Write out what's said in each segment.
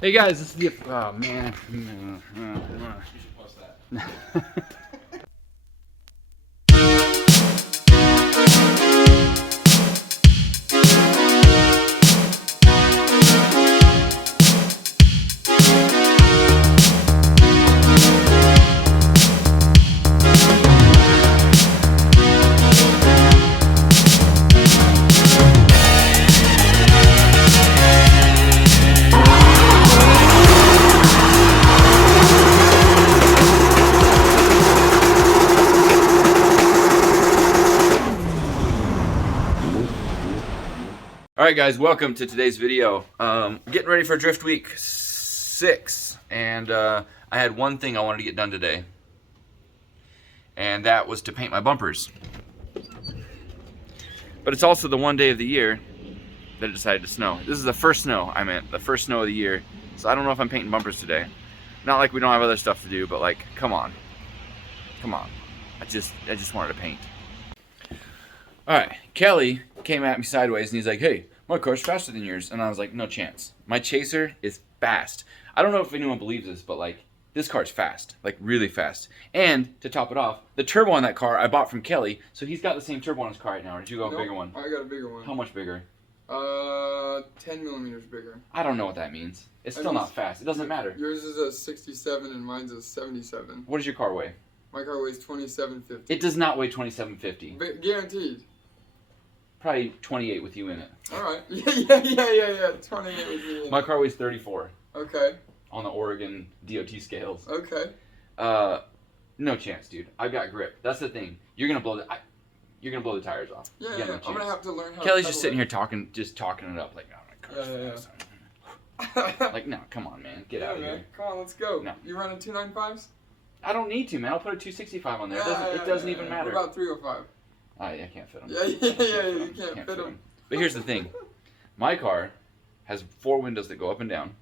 Hey guys, this is the. Oh man. You should post that. Alright guys, welcome to today's video. Getting ready for Drift Week 6, and I had one thing I wanted to get done today, and that was to paint my bumpers. But it's also the one day of the year that it decided to snow. This is the first snow, the first snow of the year, so I don't know if I'm painting bumpers today. Not like we don't have other stuff to do, but like, come on. I just wanted to paint. Alright, Kelly came at me sideways and he's like, hey, my car's faster than yours. And I was like, no chance. My Chaser is fast. I don't know if anyone believes this, but like, this car's fast. Like, really fast. And, to top it off, the turbo on that car I bought from Kelly, so he's got the same turbo on his car right now. Or did you go a bigger one? I got a bigger one. How much bigger? 10 millimeters bigger. I don't know what that means. It's still not fast. It doesn't matter. Yours is a 67 and mine's a 77. What does your car weigh? My car weighs 2750. It does not weigh 2750. Guaranteed. Probably 28 with you in it. Alright. Yeah. 28 with me in it. My car weighs 34. Okay. On the Oregon DOT scales. Okay. No chance, dude. I've got grip. That's the thing. You're gonna blow the tires off. Yeah. No I'm gonna have to learn how. Kelly's to just sitting here talking it up like, oh my gosh. Yeah. Like, no, come on, man. Get out of here. Come on, let's go. No. You running 295s? I don't need to, man. I'll put a 265 on there. It doesn't even matter. What about 305? I can't fit them. Yeah, you can't fit them. But here's the thing. My car has 4 windows that go up and down.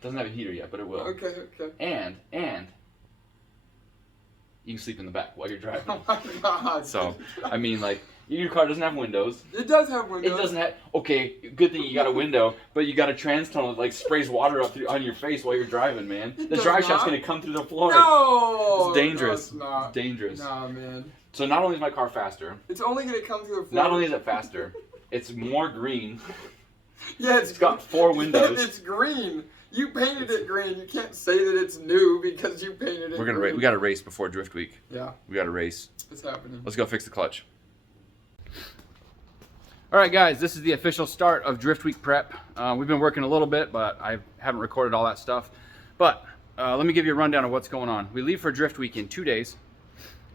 Doesn't have a heater yet, but it will. Okay. And you can sleep in the back while you're driving. Oh my god. So, I mean, like, your car doesn't have windows. It does have windows. It doesn't have. Okay, good thing you got a window, but you got a trans tunnel that like sprays water up on your face while you're driving, man. The drive shaft's gonna come through the floor. No, it's dangerous. No, it's not. It's dangerous. Nah, man. So not only is my car faster, it's only gonna come through the floor. Not only is it faster, it's more green. Yeah, it's got 4 windows. It's green. You painted it green. You can't say that it's new because you painted it. We got to race before Drift Week. Yeah. We got to race. It's happening. Let's go fix the clutch. All right, guys, this is the official start of Drift Week prep. We've been working a little bit, but I haven't recorded all that stuff. But let me give you a rundown of what's going on. We leave for Drift Week in 2 days.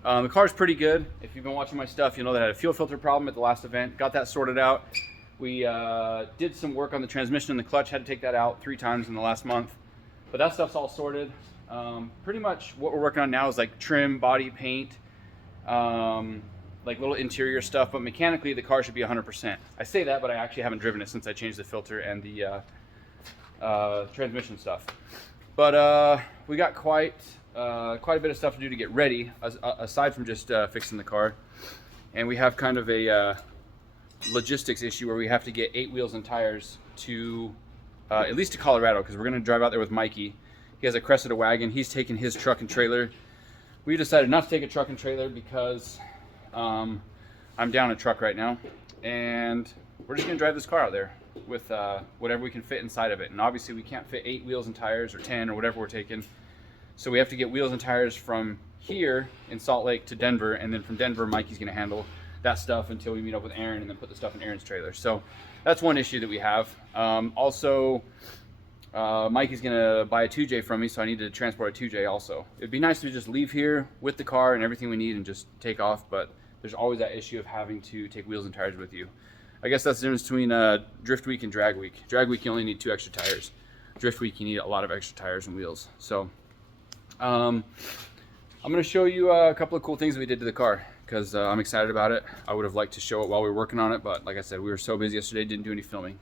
The car's pretty good. If you've been watching my stuff, you'll know that I had a fuel filter problem at the last event. Got that sorted out. We did some work on the transmission and the clutch. Had to take that out 3 times in the last month. But that stuff's all sorted. Pretty much what we're working on now is like trim, body paint, like little interior stuff. But mechanically, the car should be 100%. I say that, but I actually haven't driven it since I changed the filter and the transmission stuff. But we got quite a bit of stuff to do to get ready, aside from just fixing the car. And we have kind of a logistics issue where we have to get 8 wheels and tires to at least to Colorado, because we're going to drive out there with Mikey. He has a Cressida wagon. He's taking his truck and trailer. We decided not to take a truck and trailer because I'm down a truck right now, and we're just going to drive this car out there with whatever we can fit inside of it. And obviously we can't fit 8 wheels and tires or 10 or whatever we're taking, so we have to get wheels and tires from here in Salt Lake to Denver, and then from Denver Mikey's going to handle that stuff until we meet up with Aaron and then put the stuff in Aaron's trailer. So that's one issue that we have. Also, Mikey's gonna buy a 2J from me, so I need to transport a 2J also. It'd be nice to just leave here with the car and everything we need and just take off, but there's always that issue of having to take wheels and tires with you. I guess that's the difference between Drift Week and Drag Week. Drag Week, you only need 2 extra tires. Drift Week, you need a lot of extra tires and wheels. So I'm gonna show you a couple of cool things that we did to the car, because I'm excited about it. I would have liked to show it while we were working on it, but like I said, we were so busy yesterday, didn't do any filming.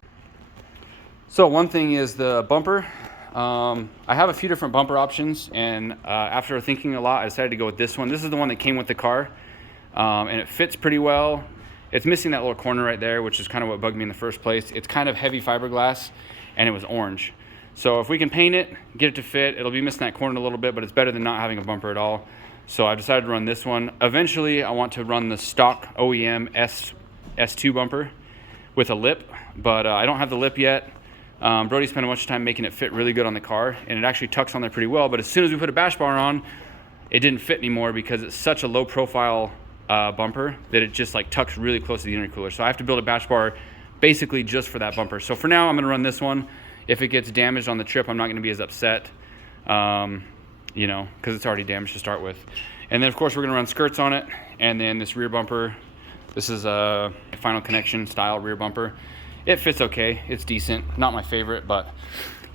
So one thing is the bumper. I have a few different bumper options, and after thinking a lot, I decided to go with this one. This is the one that came with the car, and it fits pretty well. It's missing that little corner right there, which is kind of what bugged me in the first place. It's kind of heavy fiberglass, and it was orange. So if we can paint it, get it to fit, it'll be missing that corner a little bit, but it's better than not having a bumper at all. So I decided to run this one. Eventually, I want to run the stock OEM S2 bumper with a lip, but I don't have the lip yet. Brody spent a bunch of time making it fit really good on the car, and it actually tucks on there pretty well, but as soon as we put a bash bar on, it didn't fit anymore because it's such a low profile bumper that it just like tucks really close to the intercooler. So I have to build a bash bar basically just for that bumper. So for now, I'm gonna run this one. If it gets damaged on the trip, I'm not gonna be as upset, you know, because it's already damaged to start with. And then of course we're gonna run skirts on it, and then this rear bumper. This is a Final Connection style rear bumper. It fits okay, it's decent, not my favorite, but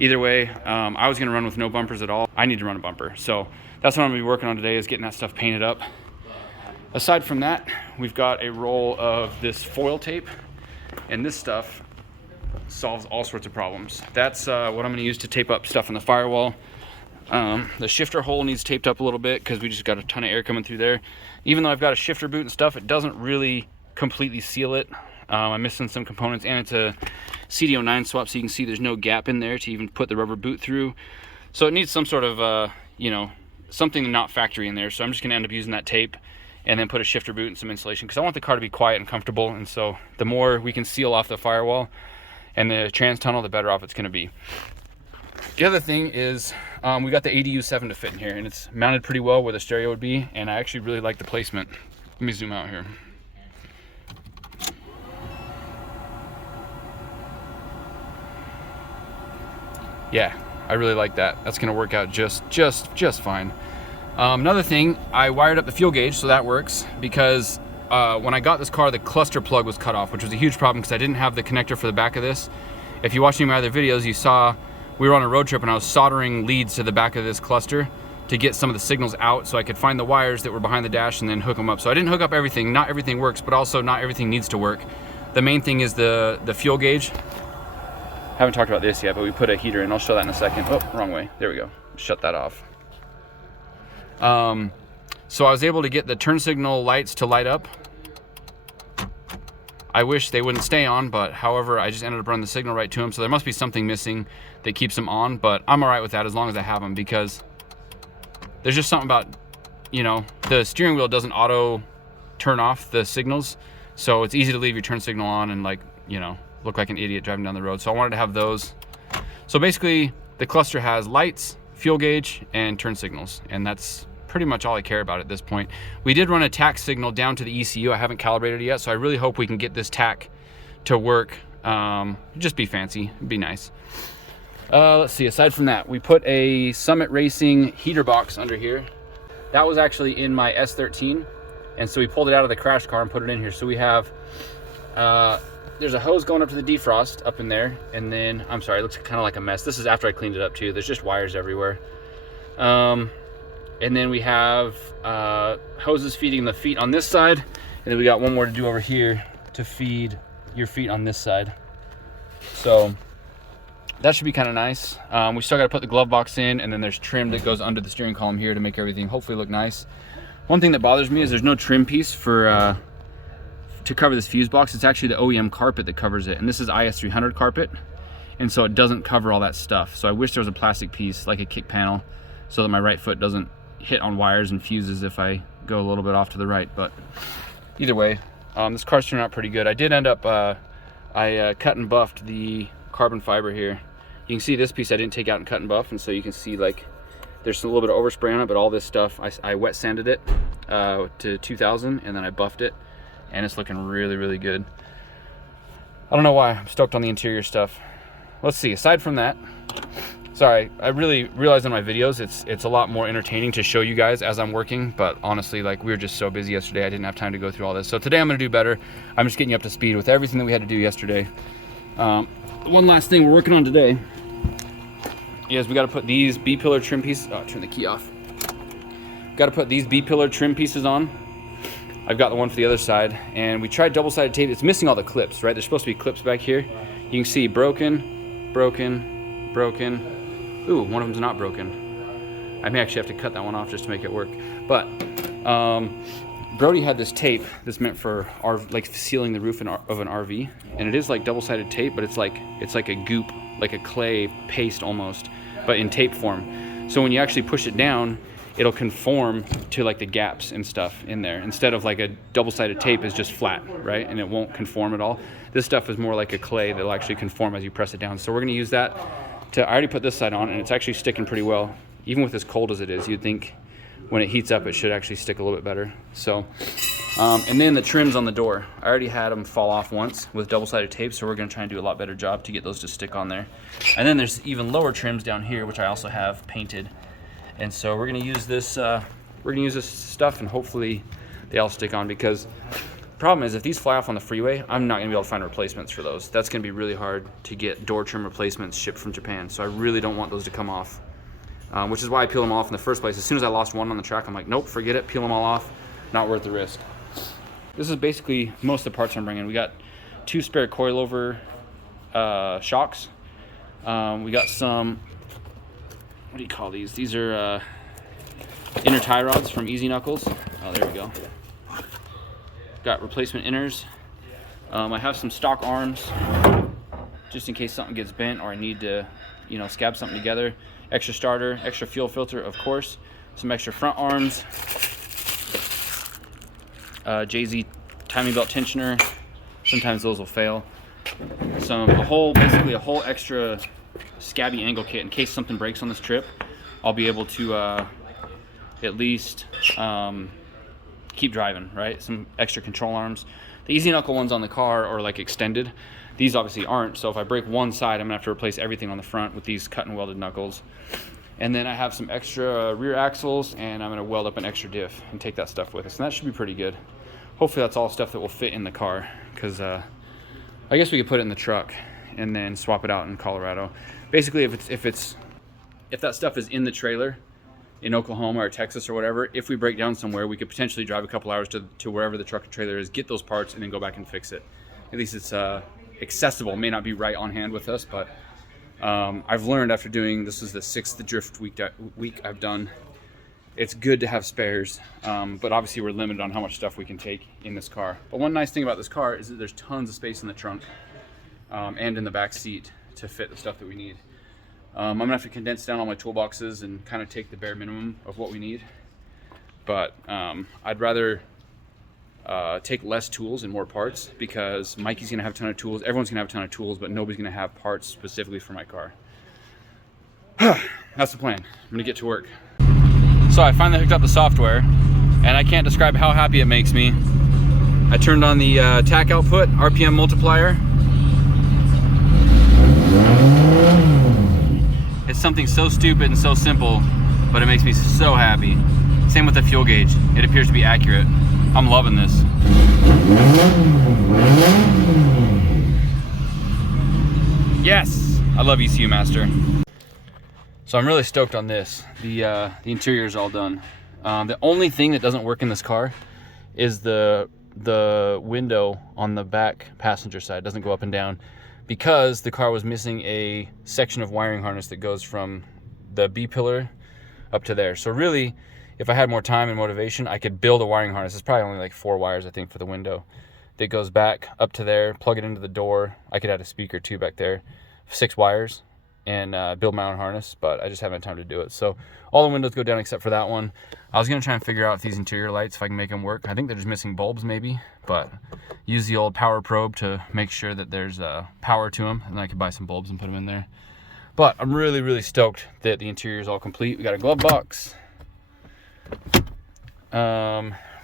either way, I was gonna run with no bumpers at all. I need to run a bumper. So that's what I'm gonna be working on today, is getting that stuff painted up. Aside from that, we've got a roll of this foil tape, and this stuff solves all sorts of problems. That's what I'm gonna use to tape up stuff in the firewall. The shifter hole needs taped up a little bit because we just got a ton of air coming through there. Even though I've got a shifter boot and stuff, it doesn't really completely seal it. I'm missing some components, and it's a CD09 swap, so you can see there's no gap in there to even put the rubber boot through. So it needs some sort of, you know, something not factory in there. So I'm just gonna end up using that tape and then put a shifter boot and some insulation, because I want the car to be quiet and comfortable. And so the more we can seal off the firewall and the trans tunnel, the better off it's gonna be. The other thing is we got the ADU7 to fit in here, and it's mounted pretty well where the stereo would be, and I actually really like the placement. Let me zoom out here. Yeah, I really like that. That's gonna work out just fine. Another thing, I wired up the fuel gauge, so that works, because when I got this car, the cluster plug was cut off, which was a huge problem because I didn't have the connector for the back of this. If you watched any of my other videos, you saw we were on a road trip and I was soldering leads to the back of this cluster to get some of the signals out so I could find the wires that were behind the dash and then hook them up. So I didn't hook up everything. Not everything works, but also not everything needs to work. The main thing is the fuel gauge. Haven't talked about this yet, but we put a heater in. I'll show that in a second. Oh, wrong way. There we go. Shut that off. So I was able to get the turn signal lights to light up. I wish they wouldn't stay on, but however, I just ended up running the signal right to them. So there must be something missing that keeps them on, but I'm all right with that as long as I have them, because there's just something about, you know, the steering wheel doesn't auto turn off the signals. So it's easy to leave your turn signal on and, like, you know, look like an idiot driving down the road. So I wanted to have those. So basically the cluster has lights, fuel gauge, and turn signals, and that's pretty much all I care about at this point. We did run a tack signal down to the ECU. I haven't calibrated it yet, so I really hope we can get this tack to work. Just be fancy, it'd be nice. Let's see, aside from that, we put a Summit Racing heater box under here. That was actually in my S13, and so we pulled it out of the crash car and put it in here. So we have, there's a hose going up to the defrost up in there, and then, I'm sorry, it looks kind of like a mess. This is after I cleaned it up too. There's just wires everywhere. And then we have hoses feeding the feet on this side, and then we got one more to do over here to feed your feet on this side. So that should be kind of nice. We still got to put the glove box in, and then there's trim that goes under the steering column here to make everything hopefully look nice. One thing that bothers me is there's no trim piece for to cover this fuse box. It's actually the OEM carpet that covers it, and this is IS300 carpet, and so it doesn't cover all that stuff. So I wish there was a plastic piece like a kick panel so that my right foot doesn't hit on wires and fuses if I go a little bit off to the right. But either way, this car's turned out pretty good. I did end up, I cut and buffed the carbon fiber here. You can see this piece I didn't take out and cut and buff, and so you can see like there's a little bit of overspray on it, but all this stuff, I wet sanded it to 2000, and then I buffed it, and it's looking really, really good. I don't know why, I'm stoked on the interior stuff. Let's see, aside from that, sorry, I really realized in my videos it's a lot more entertaining to show you guys as I'm working, but honestly, like, we were just so busy yesterday, I didn't have time to go through all this. So today I'm gonna do better. I'm just getting you up to speed with everything that we had to do yesterday. One last thing we're working on today is we gotta put these B-pillar trim pieces, oh, turn the key off. Gotta put these B-pillar trim pieces on. I've got the one for the other side, and we tried double-sided tape. It's missing all the clips, right? There's supposed to be clips back here. You can see broken, broken, broken. Ooh, one of them's not broken. I may actually have to cut that one off just to make it work. But Brody had this tape that's meant for like sealing the roof of an RV, and it is like double-sided tape, but it's like a goop, like a clay paste almost, but in tape form. So when you actually push it down, it'll conform to like the gaps and stuff in there, instead of like a double-sided tape is just flat, right? And it won't conform at all. This stuff is more like a clay that'll actually conform as you press it down. So we're gonna use that I already put this side on, and it's actually sticking pretty well. Even with as cold as it is, you'd think when it heats up, it should actually stick a little bit better. So, and then the trims on the door, I already had them fall off once with double-sided tape, so we're gonna try and do a lot better job to get those to stick on there. And then there's even lower trims down here, which I also have painted. And so we're gonna use this stuff, and hopefully they all stick on, because the problem is if these fly off on the freeway, I'm not gonna be able to find replacements for those. That's gonna be really hard to get door trim replacements shipped from Japan. So I really don't want those to come off. Which is why I peeled them off in the first place. As soon as I lost one on the track, I'm like, nope, forget it, peel them all off, not worth the risk. This is basically most of the parts I'm bringing. We got 2 spare coilover shocks. We got some, what do you call these? These are inner tie rods from Easy Knuckles. Oh, there we go. Got replacement inners. I have some stock arms, just in case something gets bent or I need to, scab something together. Extra starter, extra fuel filter, of course. Some extra front arms. JZ timing belt tensioner. Sometimes those will fail. Basically a whole extra scabby angle kit in case something breaks on this trip. I'll be able to at least keep driving, right? Some extra control arms. The Easy Knuckle ones on the car are like extended. These obviously aren't, so if I break one side, I'm gonna have to replace everything on the front with these cut and welded knuckles. And then I have some extra rear axles, and I'm gonna weld up an extra diff and take that stuff with us, and that should be pretty good. Hopefully that's all stuff that will fit in the car, because I guess we could put it in the truck and then swap it out in Colorado. Basically, if that stuff is in the trailer in Oklahoma or Texas or whatever, if we break down somewhere, we could potentially drive a couple hours to wherever the truck or trailer is, get those parts, and then go back and fix it. At least it's accessible. May not be right on hand with us, but I've learned after doing, this is the 6th drift week I've done, it's good to have spares, but obviously we're limited on how much stuff we can take in this car. But one nice thing about this car is that there's tons of space in the trunk and in the back seat to fit the stuff that we need. I'm gonna have to condense down all my toolboxes and kind of take the bare minimum of what we need, but I'd rather take less tools and more parts, because Mikey's gonna have a ton of tools, everyone's gonna have a ton of tools, but nobody's gonna have parts specifically for my car. That's the plan. I'm gonna get to work. So I finally hooked up the software, and I can't describe how happy it makes me. I turned on the tack output, RPM multiplier. It's something so stupid and so simple, but it makes me so happy. Same with the fuel gauge. It appears to be accurate. I'm loving this. Yes, I love ECU Master. So I'm really stoked on this. The interior is all done. The only thing that doesn't work in this car is the window on the back passenger side. It doesn't go up and down, because the car was missing a section of wiring harness that goes from the B pillar up to there. So really, if I had more time and motivation, I could build a wiring harness. It's probably only like 4 wires, I think, for the window, that goes back up to there, plug it into the door. I could add a speaker too back there, 6 wires, and build my own harness, but I just haven't had time to do it. So all the windows go down except for that one. I was gonna try and figure out if these interior lights, if I can make them work. I think they're just missing bulbs maybe, but use the old power probe to make sure that there's power to them, and then I could buy some bulbs and put them in there. But I'm really, really stoked that the interior is all complete. We got a glove box.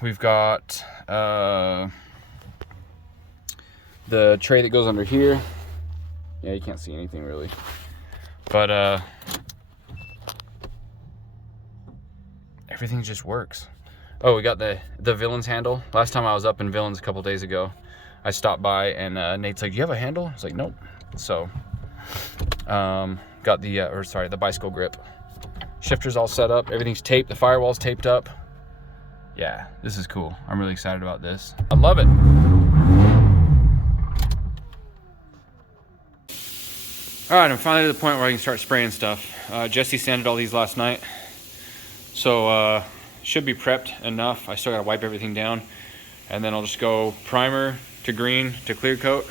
We've got the tray that goes under here. Yeah, you can't see anything really, but everything just works. Oh, we got the Villains handle. Last time I was up in Villains a couple days ago, I stopped by, and Nate's like, "Do you have a handle?" I was like, "Nope." So got the bicycle grip. Shifter's all set up, everything's taped, the firewall's taped up. Yeah, this is cool. I'm really excited about this. I love it. All right, I'm finally to the point where I can start spraying stuff. Jesse sanded all these last night, so should be prepped enough. I still gotta wipe everything down, and then I'll just go primer to green to clear coat.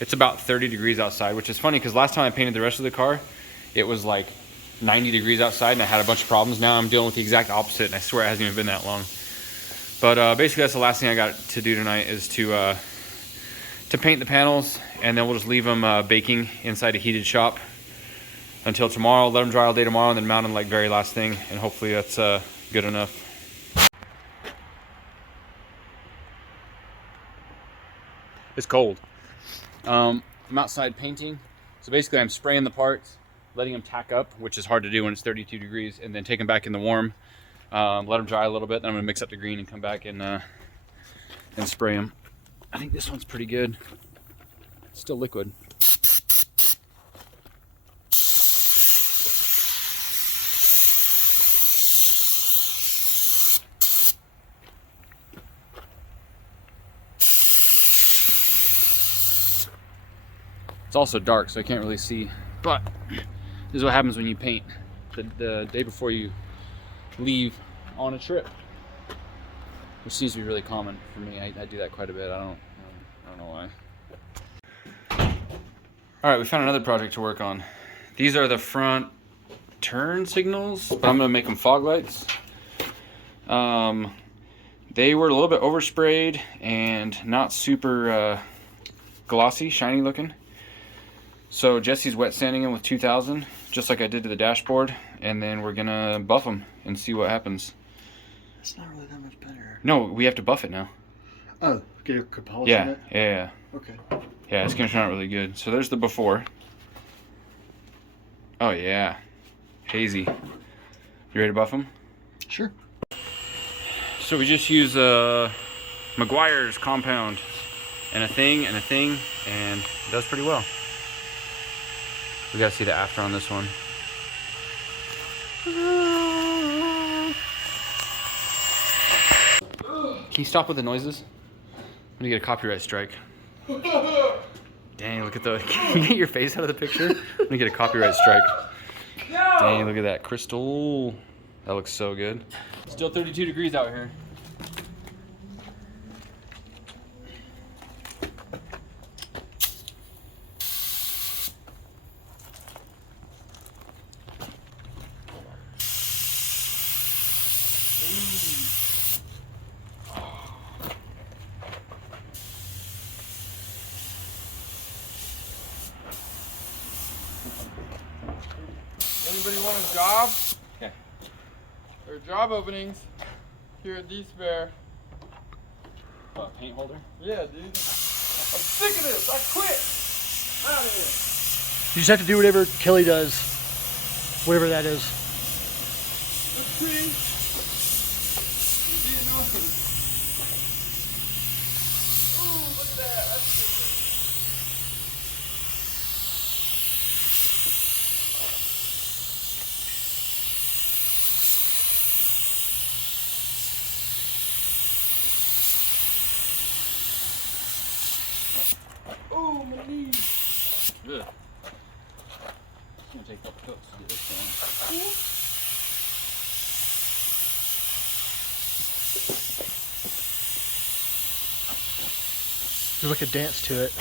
It's about 30 degrees outside, which is funny because last time I painted the rest of the car, it was like 90 degrees outside and I had a bunch of problems. Now I'm dealing with the exact opposite, and I swear it hasn't even been that long. But basically that's the last thing I got to do tonight, is to paint the panels, and then we'll just leave them baking inside a heated shop until tomorrow. Let them dry all day tomorrow, and then mount them like very last thing, and hopefully that's good enough. It's cold. I'm outside painting, so basically I'm spraying the parts, letting them tack up, which is hard to do when it's 32 degrees, and then take them back in the warm, let them dry a little bit. Then I'm gonna mix up the green and come back and spray them. I think this one's pretty good. It's still liquid. It's also dark, so I can't really see, but this is what happens when you paint the day before you leave on a trip, which seems to be really common for me. I do that quite a bit. I don't know why. All right, we found another project to work on. These are the front turn signals, but I'm gonna make them fog lights. They were a little bit oversprayed and not super glossy, shiny looking. So Jesse's wet sanding them with 2000, just like I did to the dashboard, and then we're gonna buff them and see what happens. It's not really that much better. No, we have to buff it now. Oh, get a good polish Yeah, on it? yeah. Okay. Yeah, it's gonna turn out really good. So there's the before. Oh yeah, hazy. You ready to buff them? Sure. So we just use Meguiar's compound and a thing, and it does pretty well. We gotta see the after on this one. Can you stop with the noises? I'm gonna get a copyright strike. Dang, look at the, can you get your face out of the picture? I'm gonna get a copyright strike. Dang, look at that crystal. That looks so good. Still 32 degrees out here. Anybody want a job? Yeah. There are job openings here at D-Spare. Paint holder? Yeah, dude. I'm sick of this. I quit. Out of here. You just have to do whatever Kelly does, whatever that is. That's pretty. You didn't know. Ooh, look at that. That's good. Oh, my knees. Ugh. It's gonna take a couple coats to get this going. There's like a dance to it.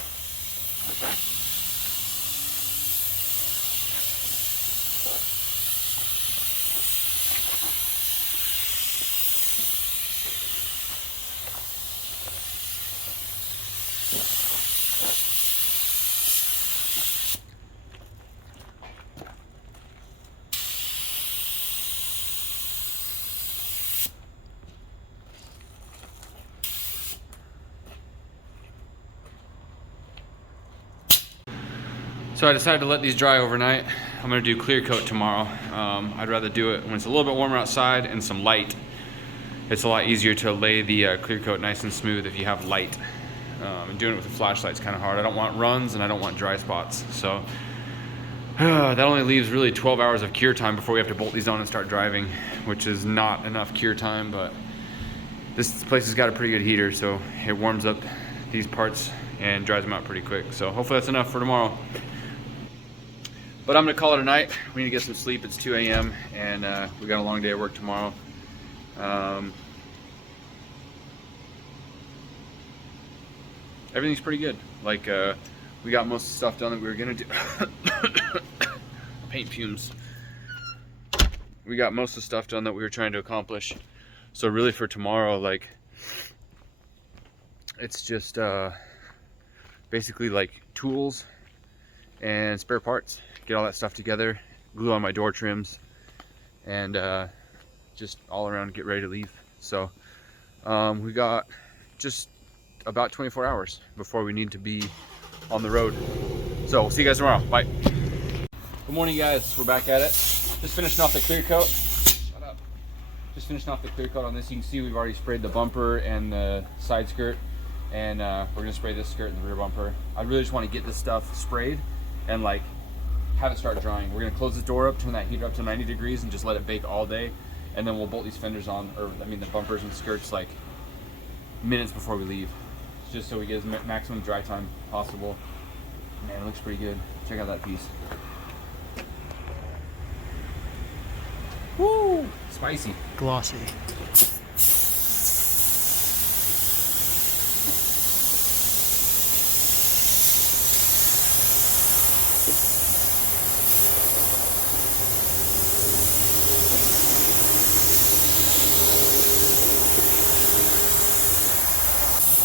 So I decided to let these dry overnight. I'm gonna do clear coat tomorrow. I'd rather do it when it's a little bit warmer outside and some light. It's a lot easier to lay the clear coat nice and smooth if you have light. And doing it with a flashlight's kind of hard. I don't want runs and I don't want dry spots. So that only leaves really 12 hours of cure time before we have to bolt these on and start driving, which is not enough cure time, but this place has got a pretty good heater, so it warms up these parts and dries them out pretty quick. So hopefully that's enough for tomorrow. But I'm gonna call it a night. We need to get some sleep. It's 2 a.m. and we got a long day of work tomorrow. Everything's pretty good. Like, we got most of the stuff done that we were gonna do. Paint fumes. We got most of the stuff done that we were trying to accomplish. So really for tomorrow, like, it's just basically like tools and spare parts. Get all that stuff together, glue on my door trims, and just all around get ready to leave. So we got just about 24 hours before we need to be on the road. So we'll see you guys tomorrow. Bye. Good morning, guys. We're back at it. Just finishing off the clear coat. Shut up. Just finishing off the clear coat on this. You can see we've already sprayed the bumper and the side skirt, and we're gonna spray this skirt and the rear bumper. I really just want to get this stuff sprayed and like have it start drying. We're gonna close the door up, turn that heater up to 90 degrees, and just let it bake all day. And then we'll bolt these fenders on, or I mean the bumpers and skirts, like minutes before we leave, just so we get as maximum dry time possible. Man, it looks pretty good. Check out that piece. Woo! Spicy. Glossy.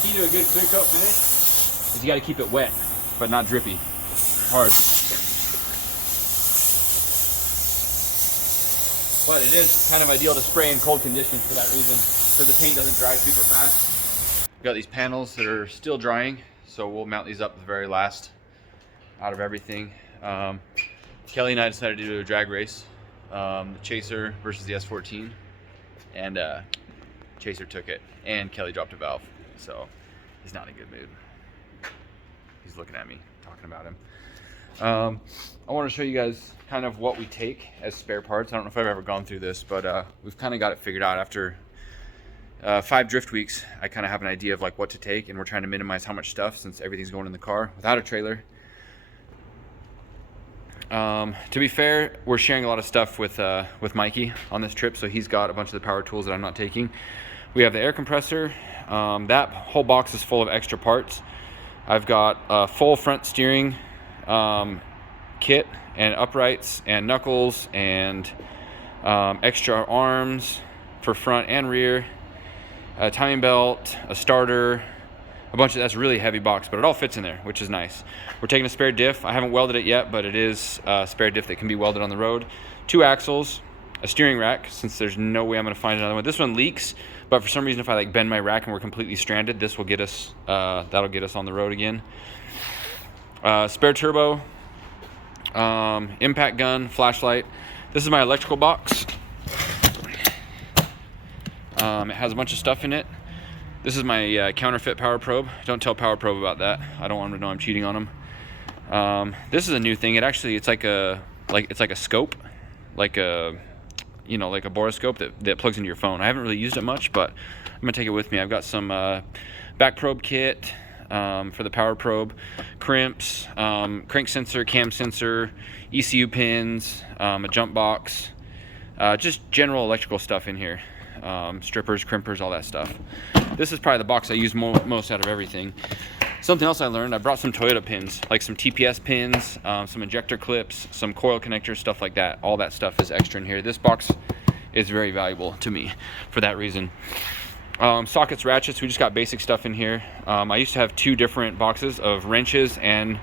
Key to a good clear coat finish is you got to keep it wet, but not drippy. Hard. But it is kind of ideal to spray in cold conditions for that reason, because the paint doesn't dry super fast. We've got these panels that are still drying, so we'll mount these up the very last out of everything. Kelly and I decided to do a drag race, the Chaser versus the S14, and Chaser took it, and Kelly dropped a valve, so he's not in a good mood. He's looking at me, talking about him. I want to show you guys kind of what we take as spare parts. I don't know if I've ever gone through this, but we've kind of got it figured out. After 5 drift weeks, I kind of have an idea of like what to take, and we're trying to minimize how much stuff since everything's going in the car without a trailer. To be fair, we're sharing a lot of stuff with Mikey on this trip, so he's got a bunch of the power tools that I'm not taking. We have the air compressor. That whole box is full of extra parts. I've got a full front steering kit and uprights and knuckles and extra arms for front and rear, a timing belt, a starter, a bunch of, that's a really heavy box, but it all fits in there, which is nice. We're taking a spare diff. I haven't welded it yet, but it is a spare diff that can be welded on the road. 2 axles, a steering rack, since there's no way I'm gonna find another one. This one leaks, but for some reason if I like bend my rack and we're completely stranded, this will get us, that'll get us on the road again. Spare turbo, impact gun, flashlight. This is my electrical box. It has a bunch of stuff in it. This is my counterfeit power probe. Don't tell power probe about that. I don't want them to know I'm cheating on them. This is a new thing. It's like a scope, like a borescope that plugs into your phone. I haven't really used it much, but I'm gonna take it with me. I've got some back probe kit for the power probe, crimps, crank sensor, cam sensor, ECU pins, a jump box, just general electrical stuff in here, strippers, crimpers, all that stuff. This is probably the box I use most out of everything. Something else I learned, I brought some Toyota pins, like some TPS pins, some injector clips, some coil connectors, stuff like that. All that stuff is extra in here. This box is very valuable to me for that reason. Sockets, ratchets, we just got basic stuff in here. I used to have 2 different boxes of wrenches and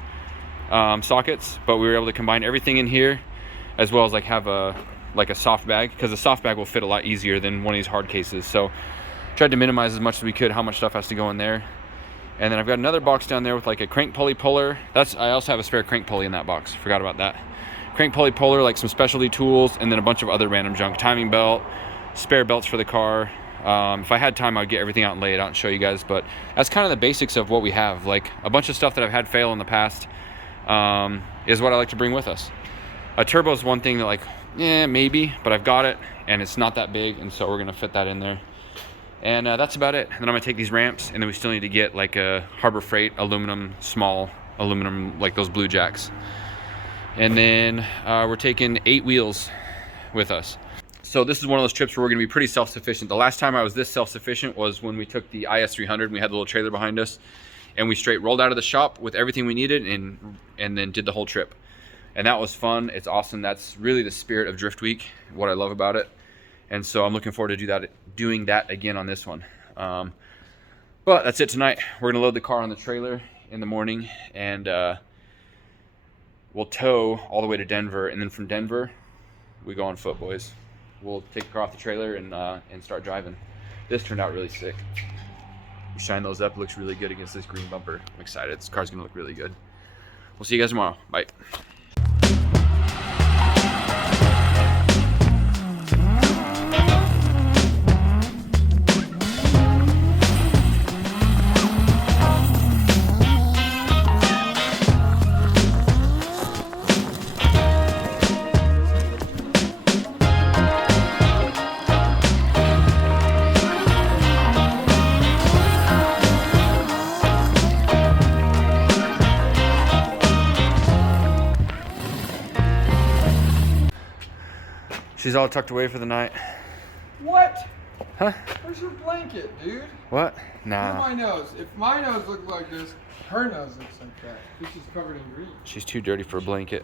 sockets, but we were able to combine everything in here, as well as like have a soft bag, because the soft bag will fit a lot easier than one of these hard cases. So tried to minimize as much as we could how much stuff has to go in there. And then I've got another box down there with like a crank pulley puller. I also have a spare crank pulley in that box. Forgot about that. Crank pulley puller, like some specialty tools, and then a bunch of other random junk. Timing belt, spare belts for the car. If I had time, I'd get everything out and lay it out and show you guys. But that's kind of the basics of what we have. Like a bunch of stuff that I've had fail in the past is what I like to bring with us. A turbo is one thing that like, maybe, but I've got it and it's not that big, and so we're gonna fit that in there. And that's about it. And then I'm gonna take these ramps, and then we still need to get like a Harbor Freight aluminum, small aluminum, like those Blue Jacks. And then we're taking 8 wheels with us. So this is one of those trips where we're going to be pretty self-sufficient. The last time I was this self-sufficient was when we took the IS300 and we had the little trailer behind us, and we straight rolled out of the shop with everything we needed and then did the whole trip. And that was fun. It's awesome. That's really the spirit of Drift Week, what I love about it. And so I'm looking forward to doing that again on this one. But that's it tonight. We're going to load the car on the trailer in the morning, and we'll tow all the way to Denver, and then from Denver we go on foot, boys. We'll take the car off the trailer and start driving. This turned out really sick. We shine those up. It looks really good against this green bumper. I'm excited. This car's gonna look really good. We'll see you guys tomorrow. Bye. She's all tucked away for the night. What? Huh? Where's your blanket, dude? What? Look at Nah. my nose. If my nose looked like this, her nose looks like that. This is covered in green. She's too dirty for a blanket.